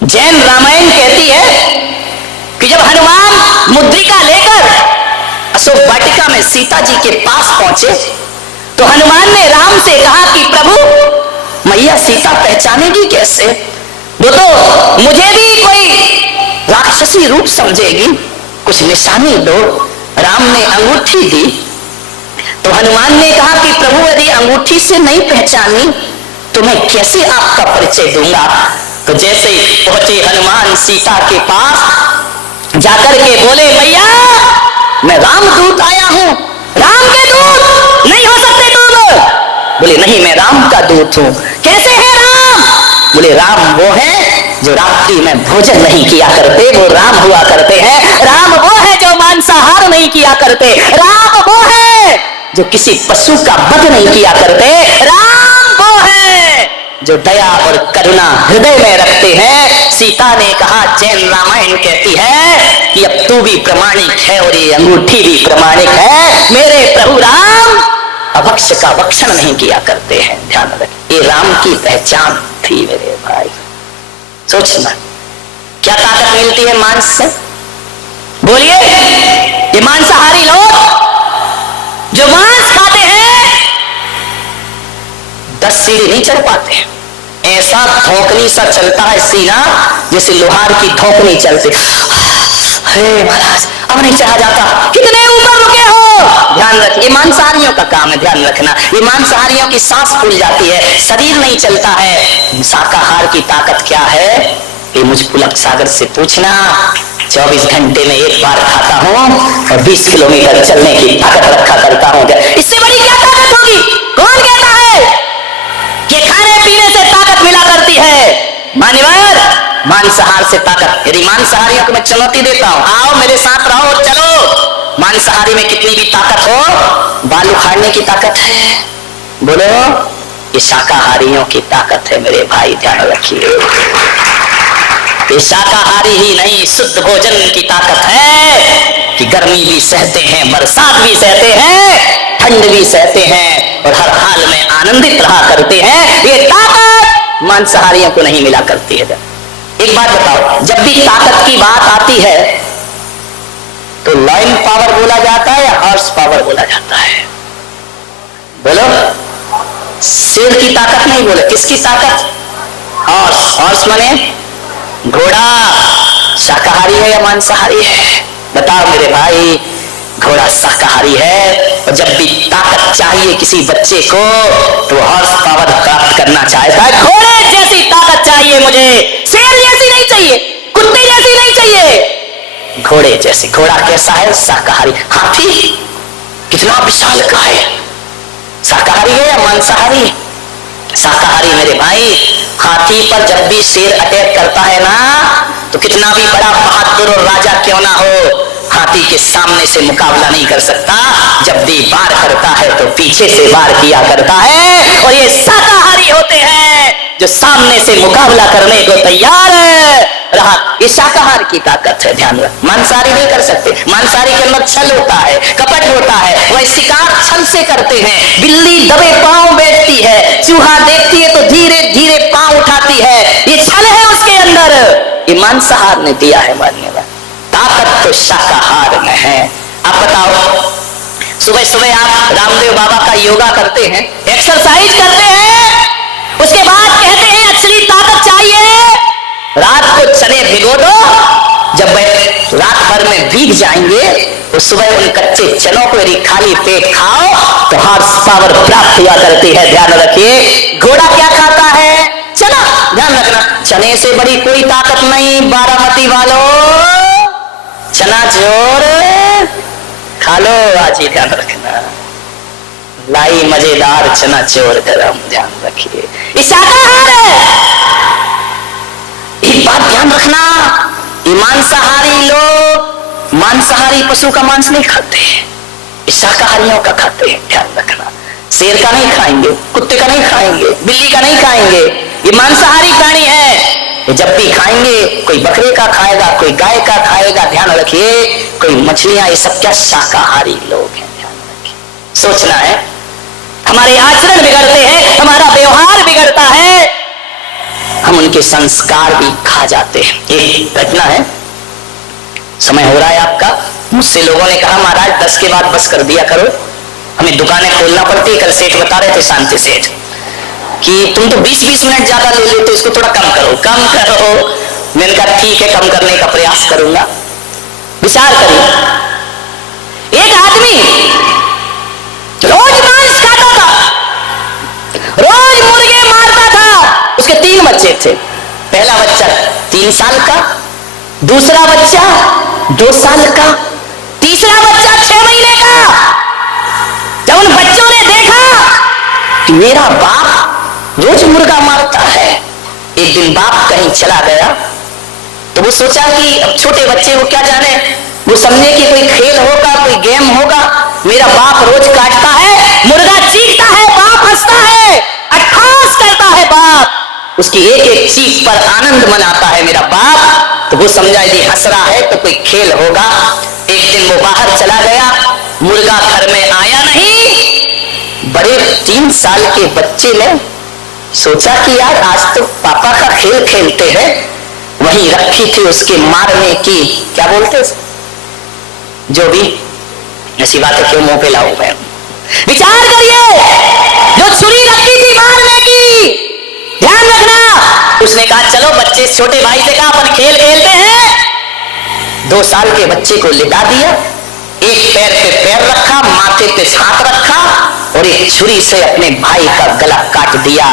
जैन रामायण कहती है कि जब हनुमान मुद्रिका लेकर अशोक वाटिका में सीता जी के पास पहुंचे तो हनुमान ने राम से कहा कि प्रभु मैया सीता पहचानेगी कैसे, वो तो मुझे भी कोई राक्षसी रूप समझेगी, कुछ निशानी दो। राम ने अंगूठी दी तो हनुमान ने कहा कि प्रभु यदि अंगूठी से नहीं पहचानी तो मैं कैसे आपका परिचय दूंगा। तो जैसे ही पहुंचे हनुमान सीता के पास जाकर के बोले मैया मैं रामदूत आया हूं। राम के दूत नहीं हो सकते तुम। बोले नहीं मैं राम का दूत हूं। कैसे है राम? बोले राम वो है जो रात्रि में भोजन नहीं किया करते, वो राम हुआ करते हैं। राम वो है जो मांसाहार नहीं किया करते। राम वो है जो किसी पशु का वध नहीं किया करते। राम वो है जो दया और करुणा हृदय में रखते हैं। सीता ने कहा जैन रामायण कहती है कि अब तू भी प्रमाणिक है और ये अंगूठी भी प्रमाणिक है। मेरे प्रभु राम अभक्ष का भक्षण नहीं किया करते हैं। ध्यान रखें, ये राम की पहचान थी मेरे भाई। सोचना क्या ताकत मिलती है मांस से। बोलिए, ये मांसाहारी लोग जो मांस खाते हैं 10 सीढ़ी नहीं चढ़ पाते हैं। ऐसा धोकनी सा चलता है सीना जैसे लोहार की धोकनी चलती। हे महाराज अब नहीं चढ़ा जाता, कितने ऊपर रुके हो। ध्यान रखिए, मांसाहारियों का काम है, ध्यान रखना। ये मांसाहारियों की सांस फूल जाती है, शरीर नहीं चलता है। शाकाहार की ताकत क्या है ये मुझ पुलक सागर से पूछना। 24 घंटे में एक बार खाता हूं और 20 किलोमीटर चलने की ताकत रखा करता हूं। इससे बड़ी क्या ताकत होगी? कौन कहता है कि खाने पीने से ताकत मिला करती है? मान्यवर, मांसाहार से ताकत। यदि मांसाहारियों को मैं चुनौती देता हूं, आओ मेरे साथ रहो, चलो। मांसाहारी में कितनी भी ताकत हो, बाल उखाड़ने की ताकत है। बोलो, ये शाकाहारियों की ताकत है मेरे भाई, ध्यान रखिए। ये शाकाहारी ही नहीं, शुद्ध भोजन की ताकत है कि गर्मी भी सहते हैं, बरसात भी सहते हैं, ठंड भी सहते हैं और हर हाल में आनंदित रहा करते हैं। ये ताकत मांसाहारियों को नहीं मिला करती है। एक बात बताओ, जब भी ताकत की बात आती है तो लाइन पावर बोला जाता है या हॉर्स पावर बोला जाता है? बोलो, शेर की ताकत नहीं बोले, किसकी ताकत? हॉर्स। हॉर्स माने घोड़ा। शाकाहारी है या मांसाहारी है? बताओ मेरे भाई। घोड़ा शाकाहारी है और जब भी ताकत चाहिए किसी बच्चे को तो हॉर्स पावर प्राप्त करना चाहता है। घोड़े जैसी ताकत चाहिए मुझे, शेर जैसी नहीं चाहिए, कुत्ते जैसी नहीं चाहिए, घोड़े जैसी। घोड़ा कैसा है? शाकाहारी। हाथी कितना विशाल का है, शाकाहारी है या मांसाहारी? शाकाहारी मेरे भाई। हाथी पर जब भी शेर अटैक करता है ना तो कितना भी बड़ा बहादुर और राजा क्यों ना हो, हाथी के सामने से मुकाबला नहीं कर सकता। जब भी वार करता है तो पीछे से वार किया करता है। और ये शाकाहारी होते हैं जो सामने से मुकाबला करने को तैयार रहा। ये शाकाहार की ताकत है, ध्यान रख। मांसाहारी नहीं कर सकते। मांसाहारी के अंदर छल होता है, कपट होता है, वह शिकार छल से करते हैं। बिल्ली दबे पांव बैठती है, चूहा देखती है तो धीरे धीरे पांव उठाती है, ये छल है उसके अंदर। ये मांसाहार ने दिया है मान्यवर। ताकत तो शाकाहार में है। आप बताओ, सुबह सुबह आप रामदेव बाबा का योगा करते हैं, एक्सरसाइज करते हैं, उसके बाद कहते हैं एक्चुअली ताकत चाहिए, रात को चने भिगो दो। जब वह रात भर में भीग जाएंगे तो सुबह उन कच्चे चनों को यदि खाली पेट खाओ तो हॉर्स पावर प्राप्त हुआ करती है। ध्यान रखिए, घोड़ा क्या खाता है? चना। ध्यान रखना, चने से बड़ी कोई ताकत नहीं बारामती वालों। चना जोर खा लो आज ही, ध्यान रखना। लाई मजेदार चना चोर गरम, ध्यान रखिए। ये शाकाहार है, एक बात ध्यान रखना। ये मांसाहारी लोग मांसाहारी पशु का मांस नहीं खाते हैं, ये शाकाहारियों का खाते हैं, ध्यान रखना। शेर का नहीं खाएंगे, कुत्ते का नहीं खाएंगे, बिल्ली का नहीं खाएंगे। ये मांसाहारी प्राणी है, ये जब भी खाएंगे कोई बकरे का खाएगा, कोई गाय का खाएगा, ध्यान रखिए, कोई मछलियां, ये सब क्या शाकाहारी लोग हैं, ध्यान रखिए। सोचना है, हमारे आचरण बिगड़ते हैं, हमारा व्यवहार बिगड़ता है, हम उनके संस्कार भी खा जाते हैं। एक घटना है, समय हो रहा है आपका। मुझसे लोगों ने कहा महाराज 10 के बाद बस कर दिया करो, हमें दुकानें खोलना पड़ती है। कल सेठ बता रहे थे, शांति सेठ, कि तुम तो 20-20 मिनट ज्यादा ले लेते, इसको थोड़ा कम करो कम करो। मैंने कहा ठीक है, कम करने का प्रयास करूंगा। विचार करिए, एक आदमी रोज मांस खाता था, रोज मुर्गे मारता था। उसके 3 बच्चे थे। पहला बच्चा 3 साल का, दूसरा बच्चा 2 साल का, तीसरा बच्चा 6 महीने का। जब उन बच्चों ने देखा कि मेरा बाप रोज मुर्गा मारता है, एक दिन बाप कहीं चला गया तो वो सोचा कि अब छोटे बच्चे वो क्या जाने, वो समझे कि कोई खेल होगा, कोई गेम होगा। मेरा बाप रोज काटता है, मुर्गा चीखता है, बाप हंसता है, अट्ठास करता है बाप, उसकी एक एक चीख पर आनंद मनाता है मेरा बाप। तो वो समझा यदि हंस रहा है तो कोई खेल होगा। एक दिन वो बाहर चला गया, मुर्गा घर में आया नहीं। बड़े 3 साल के बच्चे ने सोचा कि यार आज तो पापा का खेल खेलते हैं। वहीं रखी थी उसके मारने की, क्या बोलते जो भी, ऐसी बात है क्यों मुंह पे लाऊं मैं। विचार करिए, जो छुरी रखी थी मारने की, ध्यान रखना। उसने कहा चलो बच्चे, छोटे भाई से कहा अपन खेल खेलते हैं। 2 साल के बच्चे को लिटा दिया, एक पैर पे पैर रखा, माथे पे हाथ रखा और एक छुरी से अपने भाई का गला काट दिया।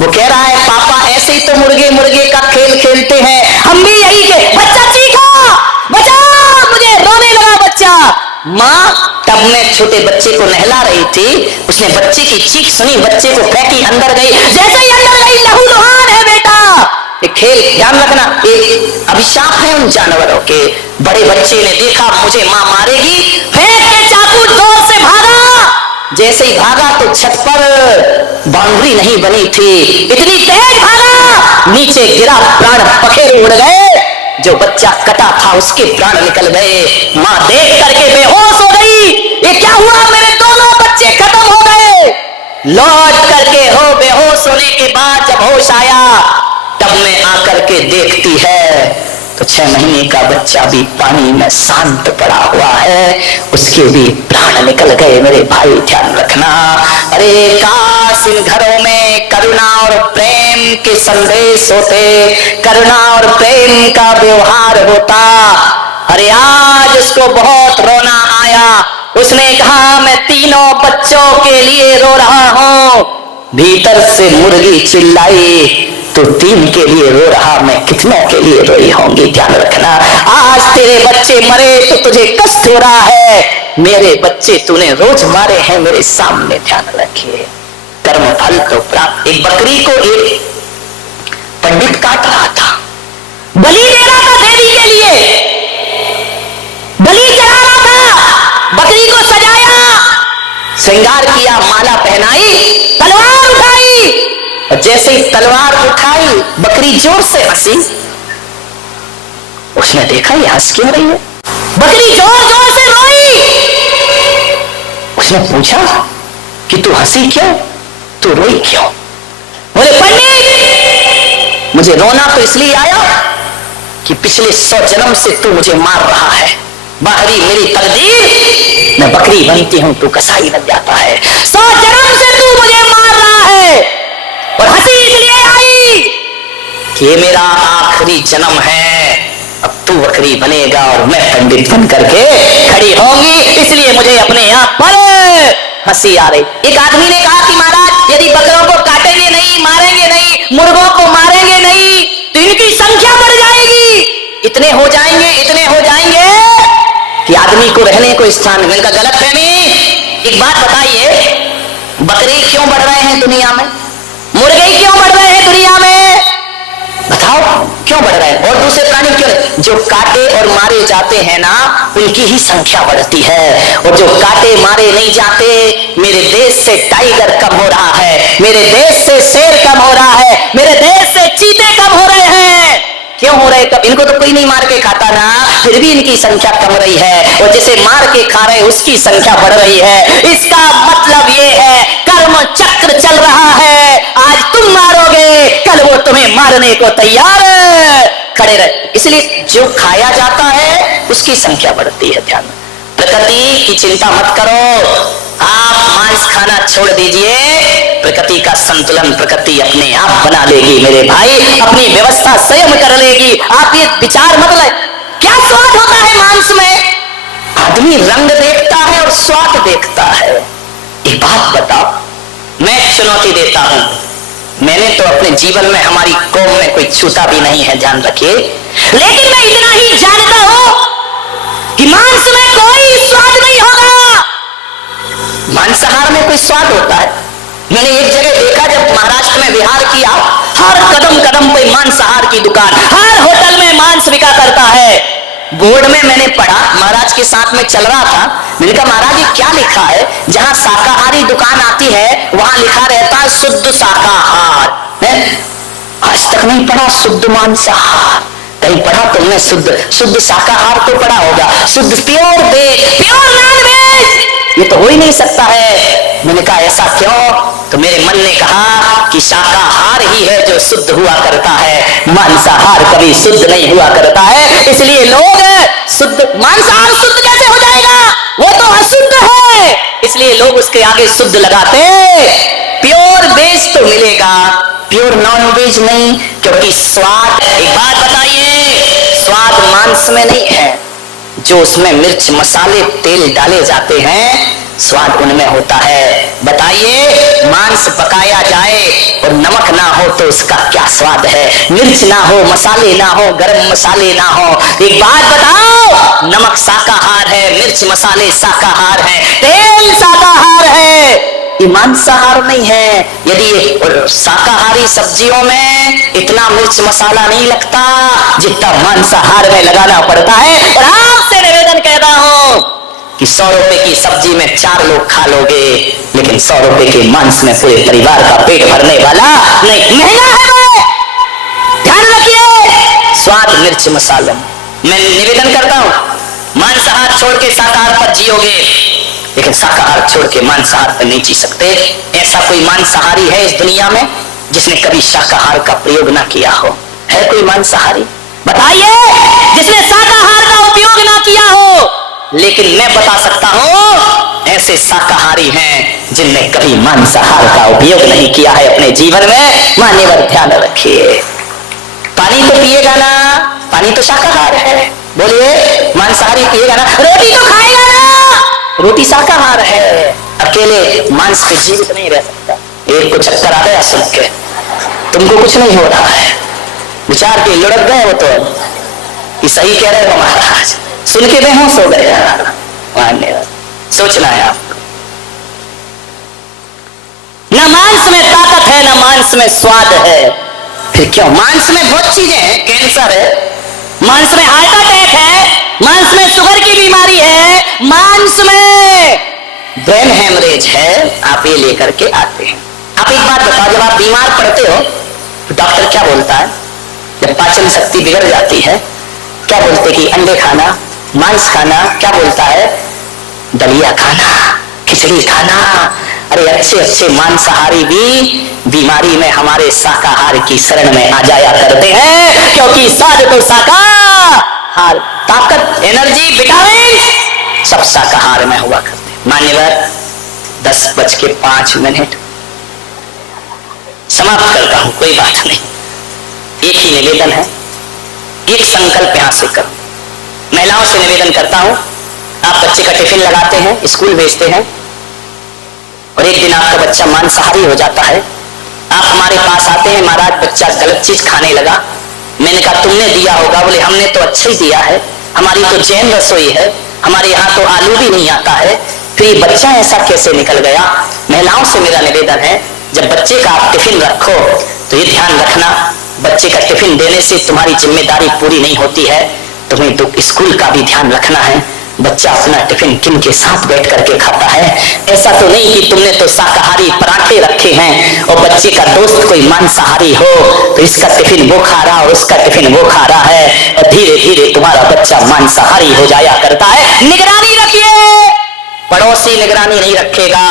वो कह रहा है पापा ऐसे ही तो मुर्गे मुर्गे का खेल खेलते हैं, हम भी यही के। बच्चा चीखा, बचाओ मुझे, रोने लगा बच्चा। माँ तब में छोटे बच्चे को नहला रही थी, उसने बच्चे की चीख सुनी, बच्चे को फेंकी, अंदर गई। जैसे ही अंदर गई, लहूलुहान है बेटा। एक खेल, ध्यान रखना, एक अभिशाप है उन जानवरों के। बड़े बच्चे ने देखा मुझे माँ मारेगी, फेंक के चाकू जोर से भागा। जैसे ही भागा तो छत पर बाउंड्री नहीं बनी थी, इतनी तेज भागा, नीचे गिरा, प्राण पखेरु उड़ गए। जो बच्चा कटा था उसके प्राण निकल गए। माँ देख करके बेहोश हो गई, ये क्या हुआ, मेरे दोनों बच्चे खत्म हो गए। लौट करके हो बेहोश होने के बाद जब होश आया, तब में आकर के देखती है तो 6 महीने का बच्चा भी पानी में शांत पड़ा हुआ है, उसके भी प्राण निकल गए। मेरे भाई ध्यान रखना, अरे काश इन घरों में करुणा और प्रेम के संदेश होते, करुणा और प्रेम का व्यवहार होता। अरे आज उसको बहुत रोना आया, उसने कहा मैं 3 बच्चों के लिए रो रहा हूं। भीतर से मुर्गी चिल्लाई, तो 3 के लिए रो रहा, मैं कितनों के लिए रोई होंगी। ध्यान रखना, आज तेरे बच्चे मरे तो तुझे कष्ट हो रहा है, मेरे बच्चे तूने रोज मारे हैं मेरे सामने। ध्यान रखिए, कर्म फल तो प्राप्त। एक बकरी को एक पंडित काट रहा था, बलि दे रहा था देवी के लिए, बलि चढ़ा रहा था। बकरी को सजाया, श्रृंगार किया, माला पहनाई, तलवार उठाई। और जैसे ही तलवार उठाई, बकरी जोर से हंसी। उसने देखा ये हंस क्यों रही है, बकरी जोर जोर से रोई। उसने पूछा कि तू हंसी क्यों, तू रोई क्यों? बोले पंडित, मुझे रोना तो इसलिए आया कि पिछले 100 जन्म से तू मुझे मार रहा है, बाहरी मेरी तकदीर, मैं बकरी बनती हूं, तू कसाई बन जाता है। 100 जन्म से तू मुझे मार रहा है, और हंसी इसलिए आई कि ये मेरा आखिरी जन्म है, अब तू बकरी बनेगा और मैं पंडित बन करके खड़ी होंगी, इसलिए मुझे अपने आप पर हंसी आ रही। एक आदमी ने कहा कि महाराज यदि बकरों को काटेंगे नहीं, मारेंगे नहीं, मुर्गों को मारेंगे नहीं, तो इनकी संख्या बढ़ जाएगी, इतने हो जाएंगे, इतने हो जाएंगे कि आदमी को रहने को स्थान मिल। का गलत है नहीं। एक बात बताइए, बकरे क्यों बढ़ रहे हैं दुनिया में, मुर्गे क्यों बढ़ रहे हैं दुनिया में, बताओ क्यों बढ़ रहे हैं? और दूसरे प्राणी क्यों? जो काटे और मारे जाते हैं ना, उनकी ही संख्या बढ़ती है, और जो काटे मारे नहीं जाते, मेरे देश से टाइगर कम हो रहा है, मेरे देश से शेर कम हो रहा है, मेरे देश से चीते कम हो रहे हैं। क्यों हो रहे? कब इनको तो कोई नहीं मार के खाता ना, फिर भी इनकी संख्या कम रही है, और जिसे मार के खा रहे उसकी संख्या बढ़ रही है। इसका मतलब ये है कर्म चक्र चल रहा है। आज तुम मारोगे कल वो तुम्हें मारने को तैयार खड़े रहे। इसलिए जो खाया जाता है उसकी संख्या बढ़ती है। ध्यान, प्रकृति की चिंता मत करो, आप मांस खाना छोड़ दीजिए, प्रकृति का संतुलन प्रकृति अपने आप बना लेगी मेरे भाई, अपनी व्यवस्था स्वयं कर लेगी। आप ये विचार मत ले। क्या स्वाद होता है मांस में? आदमी रंग देखता है और स्वाद देखता है। एक बात बताओ, मैं चुनौती देता हूं, मैंने तो अपने जीवन में हमारी कौम में कोई छूता भी नहीं है, ध्यान रखिए, लेकिन मैं इतना ही जानता हूं कि मांस में कोई स्वाद नहीं होगा। मांसाहार में कोई स्वाद होता है? मैंने एक जगह देखा, जब महाराष्ट्र में विहार किया, हर कदम कदम पे मांसाहार की दुकान, हर होटल में मांस बिका करता है। बोर्ड में मैंने पढ़ा, महाराज के साथ में चल रहा था, मैंने कहा महाराज ये क्या लिखा है? जहां शाकाहारी दुकान आती है वहां लिखा रहता है शुद्ध शाकाहार। आज तक नहीं पढ़ा शुद्ध मांसाहार, कहीं पढ़ा तुमने? शुद्ध शाकाहार तो पढ़ा होगा, शुद्ध pure veg, pure non veg, ये तो हो ही नहीं सकता है। मैंने कहा ऐसा क्यों? तो मेरे मन ने कहा कि शाकाहार ही है जो शुद्ध हुआ करता है, मांसाहार कभी शुद्ध नहीं हुआ करता है। इसलिए लोग शुद्ध, मांसाहार शुद्ध कैसे हो जाएगा? वो तो अशुद्ध है, इसलिए लोग उसके आगे शुद्ध लगाते। प्योर वेज तो मिलेगा, प्योर नॉन वेज नहीं, क्योंकि स्वाद, एक बात बताइए, स्वाद मांस में नहीं है, जो उसमें मिर्च मसाले तेल डाले जाते हैं स्वाद उनमें होता है। बताइए, मांस पकाया जाए और नमक ना हो तो उसका क्या स्वाद है? मिर्च ना हो, मसाले ना हो, गरम मसाले ना हो। एक बात बताओ, नमक शाकाहार है, मिर्च मसाले शाकाहार है, तेल शाकाहार है, ये मांसाहार नहीं है। यदि शाकाहारी सब्जियों में इतना मिर्च मसाला नहीं लगता जितना मांसाहार में लगाना पड़ता है। और आपसे निवेदन कहता हूं कि 100 रुपए की सब्जी में 4 लोग खा लोगे, लेकिन 100 रुपए के मांस में पूरे परिवार का पेट भरने वाला नहीं। महंगा है, ध्यान रखिए, स्वाद मिर्च मसाला। मैं निवेदन करता हूं, मांसाहार छोड़ के शाकाहार पर जियोगे, लेकिन शाकाहार छोड़ के मांसाहार पर नहीं जी सकते। ऐसा कोई मांसाहारी है इस दुनिया में जिसने कभी शाकाहार का प्रयोग ना किया हो? है कोई मांसाहारी? बताइए, जिसने शाकाहार का उपयोग ना किया हो। लेकिन मैं बता सकता हूं, ऐसे शाकाहारी हैं जिनने कभी मांसाहार का उपयोग नहीं किया है अपने जीवन में। मान्यवर ध्यान रखिए, पानी तो पिएगा ना, पानी तो शाकाहार है। बोलिए, मांसाहारी पिएगा ना? रोटी तो खाएगा ना, रोटी शाकाहार है। अकेले मांस पे जीवित नहीं रह सकता। एक को चक्कर आ गया सुन के, तुमको कुछ नहीं हो रहा है, विचार के लुढ़क गए वो तो, ये सही कह रहे हो महाराज, सुन के बेहोश हो गए। मान्य सोचना है आपको, ना मांस में ताकत है ना मांस में स्वाद है, फिर क्यों? मांस में बहुत चीजें हैं, कैंसर है, मांस में हार्ट अटैक है, मांस में शुगर की बीमारी है, मांस में ब्रेन हेमरेज है, आप ये लेकर के आते हैं। आप एक बात बताओ, जब आप बीमार पड़ते हो तो डॉक्टर क्या बोलता है? जब पाचन शक्ति बिगड़ जाती है क्या बोलते कि अंडे खाना, मांस खाना, क्या बोलता है? दलिया खाना, खिचड़ी खाना। अरे अच्छे अच्छे मांसाहारी भी बीमारी में हमारे शाकाहार की शरण में आ जाया करते हैं, क्योंकि स्वाद तो शाकाहार, ताकत, एनर्जी, विटामिन सब शाकाहार में हुआ करते हैं। मान्यवर 10:05 समाप्त करता हूं, कोई बात नहीं। एक ही निवेदन है, एक संकल्प यहां से करो। महिलाओं से निवेदन करता हूं, आप बच्चे का टिफिन लगाते हैं, स्कूल भेजते हैं, और एक दिन आपका बच्चा मांसाहारी हो जाता है। आप हमारे पास आते हैं, महाराज बच्चा गलत चीज खाने लगा। मैंने कहा तुमने दिया होगा। बोले हमने तो अच्छा ही दिया है, हमारी तो जैन रसोई है, हमारे यहाँ तो आलू भी नहीं आता है, फिर ये बच्चा ऐसा कैसे निकल गया? महिलाओं से मेरा निवेदन है, जब बच्चे का आप टिफिन रखो तो ये ध्यान रखना, बच्चे का टिफिन देने से तुम्हारी जिम्मेदारी पूरी नहीं होती है, तुम्हें तो स्कूल का भी ध्यान रखना है। बच्चा अपना टिफिन किन के साथ बैठ करके खाता है। ऐसा तो नहीं कि तुमने तो शाकाहारी पराठे रखे हैं और बच्चे का दोस्त कोई मांसाहारी हो तो इसका टिफिन वो खा रहा और उसका टिफिन वो खा रहा है, और धीरे धीरे तुम्हारा बच्चा मांसाहारी हो जाया करता है। निगरानी रखिए, पड़ोसी निगरानी नहीं रखेगा,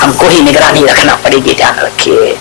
हमको ही निगरानी रखना पड़ेगी, ध्यान रखिए।